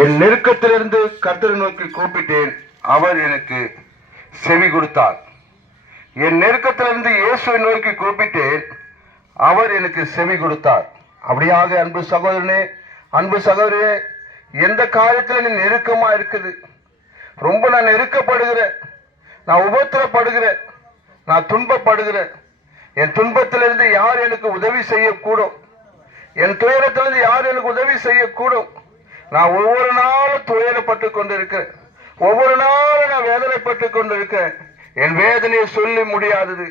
என் நெருக்கத்திலிருந்து கர்த்தரை நோக்கி கூப்பிட்டேன், அவர் எனக்கு செவி கொடுத்தார். என் நெருக்கத்திலிருந்து இயேசுவை நோக்கி கூப்பிட்டேன், அவர் எனக்கு செவி கொடுத்தார். அப்படியாக அன்பு சகோதரனே, அன்பு சகோதரியே, எந்த காரியத்துல நீ நெருக்கமா இருக்குது, ரொம்ப நான் நெருக்கப்படுகிறேன், நான் உபத்திரப்படுகிறேன், நான் துன்பப்படுகிறேன், என் துன்பத்திலிருந்து யார் எனக்கு உதவி செய்யக்கூடும், என் துயரத்திலிருந்து யார் எனக்கு உதவி செய்யக்கூடும், நான் ஒவ்வொரு நாளும் துயரப்பட்டு கொண்டிருக்கிறேன், ஒவ்வொரு நாளும் நான் வேதனைப்பட்டு கொண்டிருக்கிறேன். என் வேதனையை சொல்லி முடியாதது,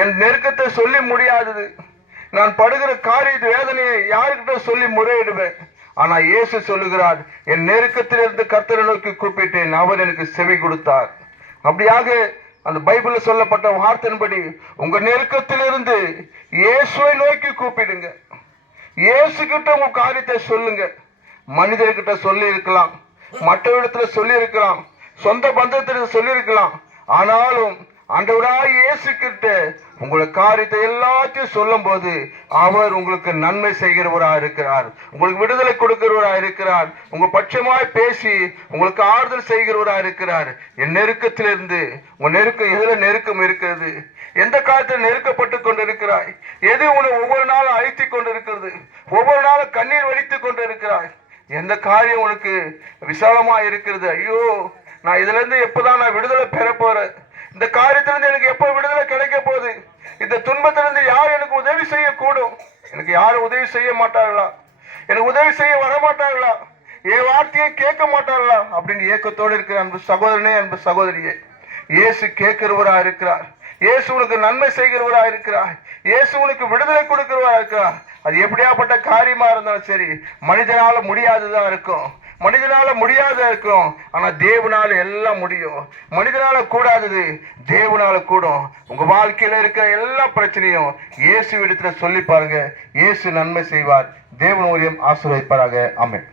என் நெருக்கத்தை சொல்லி முடியாதது, நான் படுகிற காரிய வேதனையை யாருக்கிட்ட சொல்லி முறையிடுவேன். ஆனா இயேசு சொல்லுகிறார், என் நெருக்கத்திலிருந்து கர்த்தரை நோக்கி கூப்பிட்டேன், அவர் எனக்கு செவி கொடுத்தார். அப்படியாக அந்த பைபிள்ல சொல்லப்பட்ட வார்த்தையின்படி உங்க நெருக்கத்திலிருந்து இயேசுவை நோக்கி கூப்பிடுங்க. இயேசு கிட்ட உங்க காரியத்தை சொல்லுங்க. மனிதர்கிட்ட சொல்லி இருக்கலாம், மற்ற இடத்துல சொல்லி இருக்கலாம், சொந்த பந்தத்திற்கு சொல்லி இருக்கலாம். ஆனாலும் ஆண்டவராய் இயேசு கிட்ட உங்களை காரியத்தை எல்லாத்தையும் சொல்லும் போது அவர் உங்களுக்கு நன்மை செய்கிறவராக இருக்கிறார், உங்களுக்கு விடுதலை கொடுக்கிறவராக இருக்கிறார், உங்க பட்சமாய் பேசி உங்களுக்கு ஆறுதல் செய்கிறவராக இருக்கிறார். என் நெருக்கத்திலிருந்து உங்க நெருக்கம் எதுல நெருக்கம் இருக்கிறது, எந்த காலத்தில் நெருக்கப்பட்டு கொண்டிருக்கிறாய், எது உன்னை ஒவ்வொரு நாளும் அழைத்து கொண்டிருக்கிறது, ஒவ்வொரு நாளும் கண்ணீர் வடித்துக் கொண்டிருக்கிறாய், எந்த காரியம் உனக்கு விசாலமா இருக்கிறது, ஐயோ நான் இதுல இருந்து எப்பதான் நான் விடுதலை பெற போறேன், இந்த காரியத்திலிருந்து எனக்கு எப்ப விடுதலை கிடைக்க போகுது, இந்த துன்பத்திலிருந்து யார் எனக்கு உதவி செய்யக்கூடும், எனக்கு யாரும் உதவி செய்ய மாட்டார்களா, எனக்கு உதவி செய்ய வர மாட்டார்களா, என் வார்த்தையை கேட்க மாட்டார்களா அப்படின்னு ஏக்கத்தோடு இருக்கிற அன்பு சகோதரனே, அன்பு சகோதரியே, இயேசு கேட்கிறவரா இருக்கிறார், இயேசு உனக்கு நன்மை செய்கிறவரா இருக்கிறார், இயேசு உனக்கு விடுதலை கொடுக்கிறவரா இருக்கிறார். அது எப்படியாப்பட்ட காரியமா இருந்தாலும் சரி, மனிதனால முடியாததா இருக்கும், மனிதனால முடியாத இருக்கும், ஆனா தேவனால எல்லாம் முடியும். மனிதனால கூடாதது தேவனால கூடும். உங்க வாழ்க்கையில இருக்க எல்லா பிரச்சனையும் இயேசு இடத்துல சொல்லி பாருங்க, இயேசு நன்மை செய்வார். தேவன் ஊழியம் ஆசீர்வதிப்பாராக. ஆமென்.